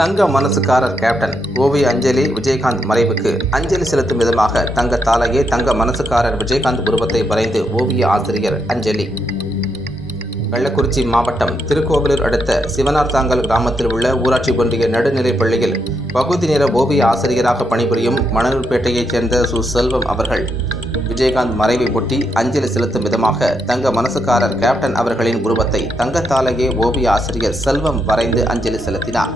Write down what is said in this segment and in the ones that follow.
தங்க மனசுக்காரர் கேப்டன் ஓவிய அஞ்சலி விஜயகாந்த் மறைவுக்கு அஞ்சலி செலுத்தும் விதமாக தங்க தாளையே தங்க மனசுக்காரர் விஜயகாந்த் உருவத்தை வரைந்து ஓவிய ஆசிரியர் அஞ்சலி. கள்ளக்குறிச்சி மாவட்டம் திருக்கோவிலூர் அடுத்த சிவனார்த்தாங்கல் கிராமத்தில் உள்ள ஊராட்சி ஒன்றிய நடுநிலைப் பள்ளியில் பகுதி நேர ஓவிய ஆசிரியராக பணிபுரியும் மணல்பேட்டையைச் சேர்ந்த செல்வம் அவர்கள் விஜயகாந்த் மறைவை ஒட்டி அஞ்சலி செலுத்தும் விதமாக தங்க மனசுக்காரர் கேப்டன் அவர்களின் உருவத்தை தங்கத்தாலேயே ஓவிய ஆசிரியர் செல்வம் வரைந்து அஞ்சலி செலுத்தினார்.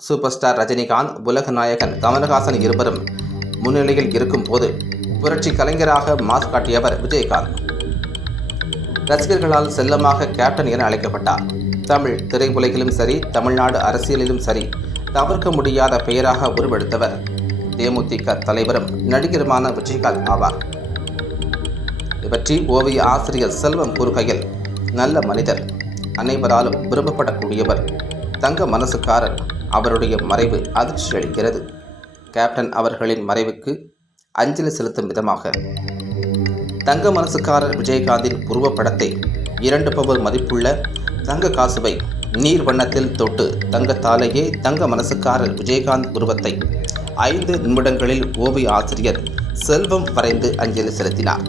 சூப்பர் ஸ்டார் ரஜினிகாந்த், உலக நாயகன் கமல்ஹாசன் இருவரும் முன்னிலையில் இருக்கும் போது புரட்சி கலைஞராக மாஸ் காட்டியவர் விஜயகாந்த். ரசிகர்களால் செல்லமாக கேப்டன் என அழைக்கப்பட்டார். தமிழ் திரையுலகிலும் சரி, தமிழ்நாடு அரசியலிலும் சரி தவிர்க்க முடியாத பெயராக உருவெடுத்தவர் தேமுதிக தலைவரும் நடிகருமான விஜயகாந்த் ஆவார். இது பற்றி ஓவிய ஆசிரியர் செல்வம் கூறுகையில், நல்ல மனிதர், அனைவராலும் விரும்பப்படக்கூடியவர், தங்க மனசுக்காரர். அவருடைய மறைவு அதிர்ச்சி அளிக்கிறது. கேப்டன் அவர்களின் மறைவுக்கு அஞ்சலி செலுத்தும் விதமாக தங்க மனசுக்காரர் விஜயகாந்தின் உருவப்படத்தை 2 பவுன் மதிப்புள்ள தங்க காசுவை நீர் வண்ணத்தில் தொட்டு தங்கத்தாலேயே தங்க மனசுக்காரர் விஜயகாந்த் உருவத்தை 5 நிமிடங்களில் ஓவிய ஆசிரியர் செல்வம் வரைந்து அஞ்சலி செலுத்தினார்.